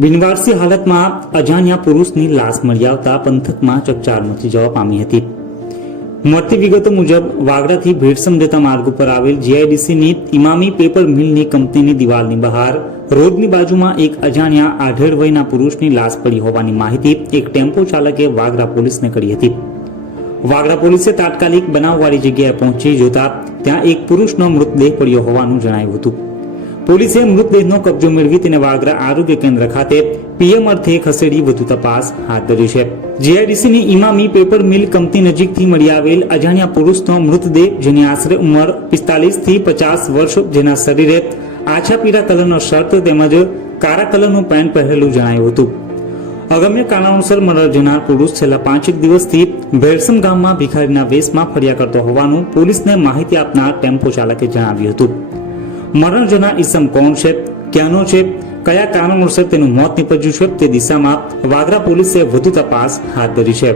બિનવારસી હાલતમાં અજાણ્યા પુરુષની લાશ મળી આવતા પંથકમાં ચકચાર મચી જવા પામી હતી। મળતી વિગતો મુજબ વાગરાથી ભેટસમ જતા માર્ગ ઉપર આવેલ જીઆઈડીસીની ઇમામી પેપર મિલની કંપનીની દિવાલની બહાર રોડની બાજુમાં એક અજાણ્યા આઢેડ વયના પુરુષની લાશ પડી હોવાની માહિતી એક ટેમ્પો ચાલકે વાગરા પોલીસને કરી હતી। વાગરા પોલીસે તાત્કાલિક બનાવવાળી જગ્યાએ પહોંચી જોતા ત્યાં એક પુરુષનો મૃતદેહ પડ્યો હોવાનું જણાવ્યું હતું। પોલીસે મૃતદેહનો કબજો મેળવી તેને વાગરા આરોગ્ય કેન્દ્ર ખાતે પીએમ અર્થે ખસેડી વધુ તપાસ હાથ ધરી છે। જીઆઈડીસીની ઇમામી પેપર મિલ કંપની નજીકથી મળી આવેલ અજાણ્યા પુરુષનો મૃતદેહ, જેની આશરે ઉંમર 45 થી 50 વર્ષ, જેના શરીરે આછા પીળા કલરનો શર્ટ તેમજ કાળા કલરનું પેન્ટ પહેરેલું જણાયું હતું। અગમ્ય કારણોસર મરણ જનાર પુરુષ છેલ્લા 5 દિવસથી ભેરસમ ગામમાં ભિખારીના વેશમાં ફર્યા કરતો હોવાનું પોલીસને માહિતી આપનાર ટેમ્પો ચાલકે જણાવ્યું હતું। મરણ જનાર ઈસમ કોણ છે, ક્યાંનો છે, કયા કારણોસર તેનું મોત નીપજ્યું છે તે દિશામાં વાગરા પોલીસે વધુ તપાસ હાથ ધરી છે।